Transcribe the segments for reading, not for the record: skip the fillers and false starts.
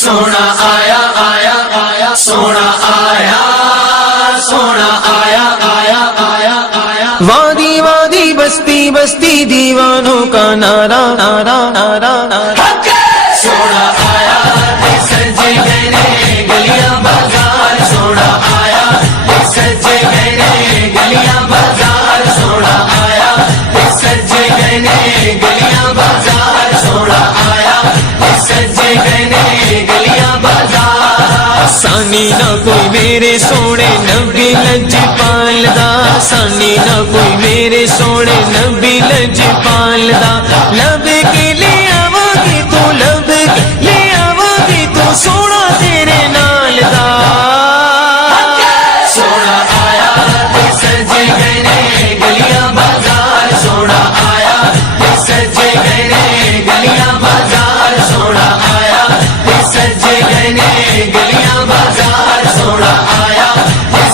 سونا آیا آیا آیا سونا آیا سونا آیا آیا آیا آیا وادی وادی بستی بستی دیوانوں کا نعرہ نعرہ نعرہ نعرہ سونا آیا سجے گئے گلیاں بازار سونا آیا سجے گئے گلیاں بازار سونا آیا سجے گئے گلیاں بازار سونا آیا سجے گئے گلیاں بازار سانی نہ کوئی میرے سونے نبی لجپال دا سانی نہ کوئی میرے سونے نبی لجپال دا لب کے لے آواگی تو لب کے لے آواگی تو سونا تیرے نال دا سونا آیا سجے گئے گلیاں بازار سونا آیا سجے گئے گلیاں بازار سونا آیا سجے گئے گلیاں بازار سونا آیا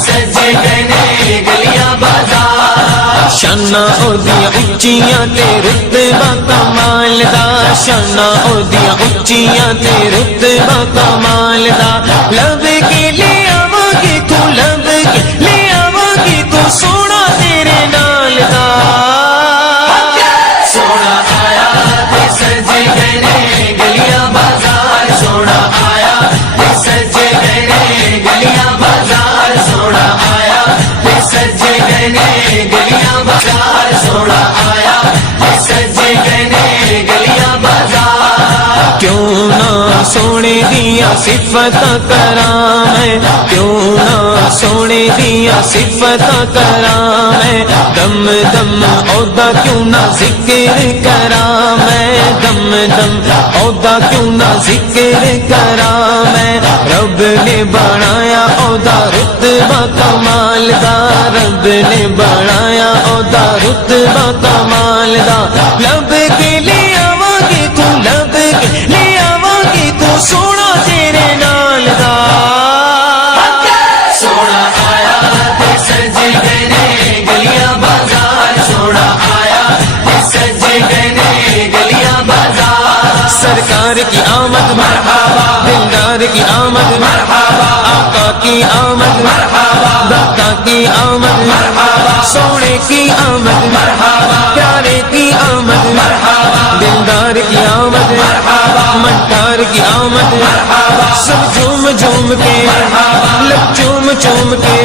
سجے گئے گلیاں بازار شانہ اودیاں اچیاں تے رتبہ کمال دا شانہ اودیاں اچیاں تے رتبہ کمال دا لب کے لے آواگی تو لب کے لے آواگی تو سونا تیرے نال دا سونا آیا سجے گئے گلیاں بازار سونا آیا سجے گئے گلیاں بازار سونا آیا سجے گئے گلیاں بازار سونا آیا سجے گئے گلیاں بازار کیوں نہ سونے دیا صفت کرام ہے کیوں نہ سونے دیا صفت کرام ہے دم دم عہدہ کیوں نہ ذکر کرام ہے دم دم عہدہ کیوں نہ ذکر کرام ہے رب نے بنایا عہدہ رتبہ کمال دا رب نے بنایا عہدہ رتبہ کمال دا لب کے لے آواگی تو لب کے لے آواگی تو سونا تیرے نال دا سونا آیا سجے گئے گلیاں بازار سونا آیا سجے گئے گلیاں بازار سرکار کی آمد مرحبا دلدار کی آمد مرحبا آقا کی آمد مرحبا داتا کی آمد مرحبا سونے کی آمد مرحبا پیارے کی آمد مرحبا دلدار کی آمد مرحبا منٹار کی آمد مرحبا سب جھوم جھوم کے لب چوم چوم کے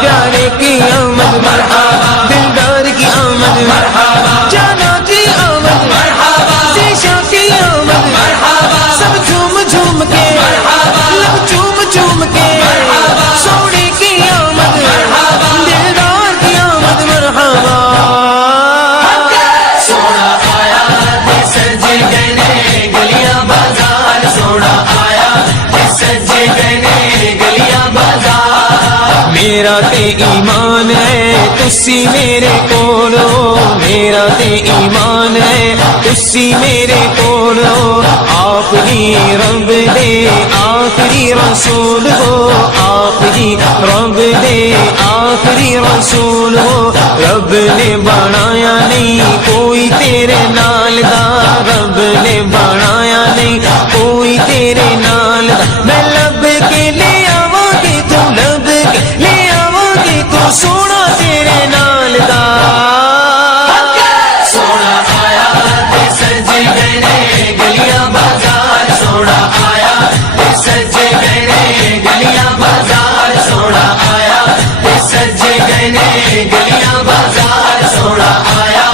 پیارے کی آمد مرحبا دلدار کی آمد مرحبا جانا کی آمد مرحبا شیشہ کی آمد مرحبا سب جھوم جھوم کے لب چوم چوم کے سونے کی آمد مرحبا دلدار کی آمد مرحبا سونا آیا سجے گئے گلیاں بازار سونا آیا سجے گئے گلیاں بازار میرا تے ایمان ہے تسی میرے کولو میرا تے ایمان ہے تسی میرے کولو آپ ہی رب دے آخری رسول ہو آپ ہی رب دے آخری رسول ہو رب نے بنایا نہیں کوئی تیرے نال دا رب نے بنایا نہیں کوئی تیرے نال دا میں لب کے لے آواگی تو لب کے لے آواگی تو سونا تیرے نال دا سونا آیا سجے گئے گلیاں بازار سونا آیا سجے گئے گلیاں بازار سونا آیا سجے گئے گلیاں بازار سونا آیا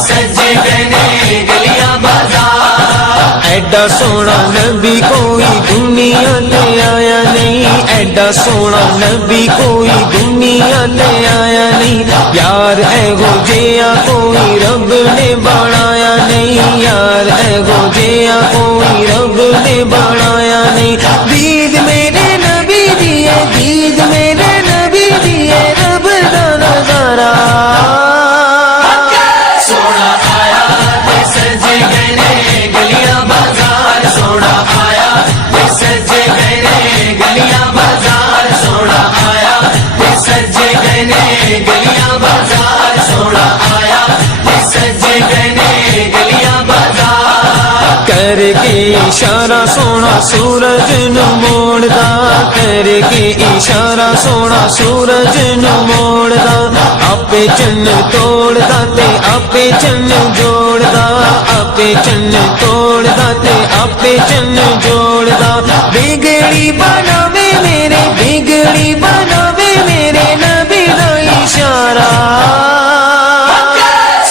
سجے گئے گلیاں بازار ایڈا سونا نبی کوئی دنیا لے آیا نہیں ایڈا سونا نبی کوئی دنیا لے آیا نہیں یار ہے گو جیا کوئی رب نے بنایا نہیں یار ہے گو جیا کوئی رب نے بنایا نہیں دید میرے نبی دیے دید میرے نبی دیے رب دا نظارہ سونا آیا سجے گئے گلیاں بازار سونا آیا سجے گئے گلیاں بازار سونا آیا سجے گئے گلیاں بازار سونا آیا سجے گئے گلیاں بازار کر کے اشارہ سونا سورج نو موڑدا، کر کے اشارہ سونا سورج نو موڑدا، آپے چن توڑدا تے آپے چن جوڑدا، آپے چن توڑدا تے آپے چن جوڑدا، بگڑی بناوے میرے بگڑی بناوے میرے نبی دا اشارہ،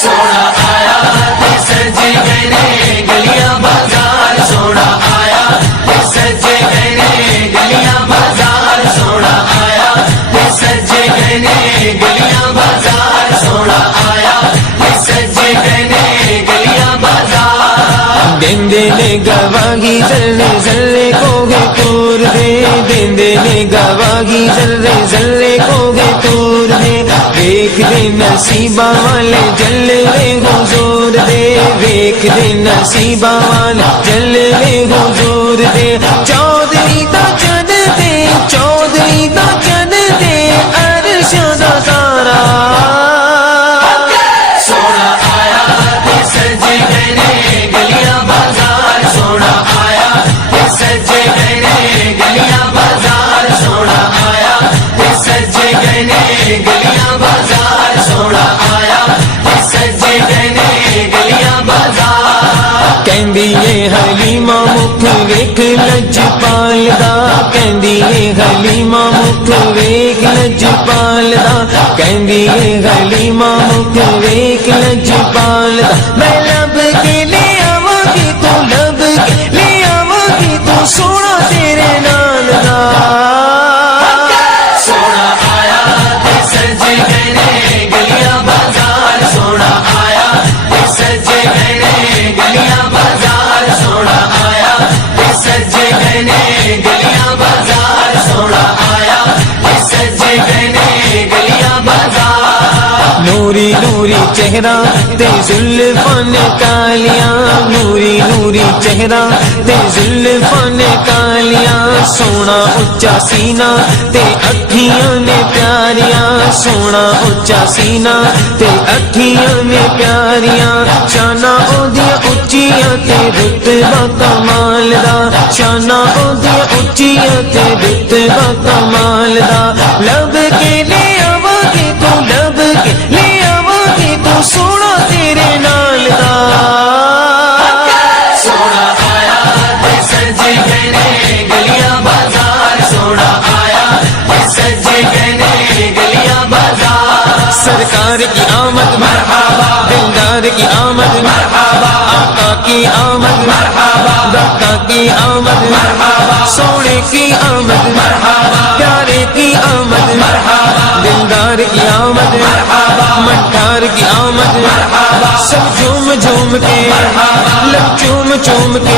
سونا آیا تے سج گئے نے گلیاں بازار، سونا آیا تے سج گئے نے گلیاں بازار، سونا آیا تے سج گئے نے گلیاں بازار، سونا آیا تے سج گئے نے گلیاں بازار، دیندے نے گواہی ذرے ذرے کو گے تور دے، دیندے نے گواہی ذرے ذرے کو گے تور دے، ویکھ دے نصیباں والے جلوے حضور دے، ویکھ دے نصیباں والے جلوے حضور دے، چودھری دا چن دے چودھری دا چن دے عرش دا تارا، سونا آیا تے سج گئے نے گلیاں بازار، سونا آیا تے سج گئے نے گلیاں بازار، سونا آیا تے سج گئے نے گلیاں بازار، سونا آیا تے سج گئے نے گلیاں بازار، کہندی اے حلیمہ مکھ ویکھ لجپال دا، کہندی اے حلیمہ مکھ ویکھ لجپال دا، کہندی اے حلیمہ مکھ ویکھ لجپال دا، میں لب کے لے آواں گی تو لب کے لے آواں گی تو سونا تیرے نال دا، سونا آیا تے سج گئے نے گلیاں بازار، سونا آیا تے سج گئے نے گلیاں بازار، سونا آیا تے سج گئے نے گلیاں بازار، سونا آیا تے سج گئے نے گلیاں بازار، نوری نوری چہرہ تے زلفاں نے کالیاں، نوری نوری چہرہ تے زلفاں نے کالیاں، سونا اچا سینہ تے اکھیاں نے پیاریاں، سونا اچا سینہ تے اکھیاں نے پیاریاں، شاناں اودیاں اچیاں تے رتبہ کمال دا، شاناں اودیاں اچیاں تے رتبہ کمال دا، لب کے لے آواں گے تو لب کے لے آواں گے تو سونا تیرے نال دا، سونا آیا تے سج گئے نے گلیاں بازار، سونا آیا تے سج گئے نے گلیاں بازار، سرکار کی آمد مرحبا، دلدار کی آمد مرحبا، آقا کی آمد مرحبا، داتا کی آمد مرحبا، سونے کی آمد مرحبا، پیارے کی آمد مرحبا، دلدار کی آمد مرحبا، منٹار کی آمد مرحبا، سب جھوم جھوم کے لب چوم چوم کے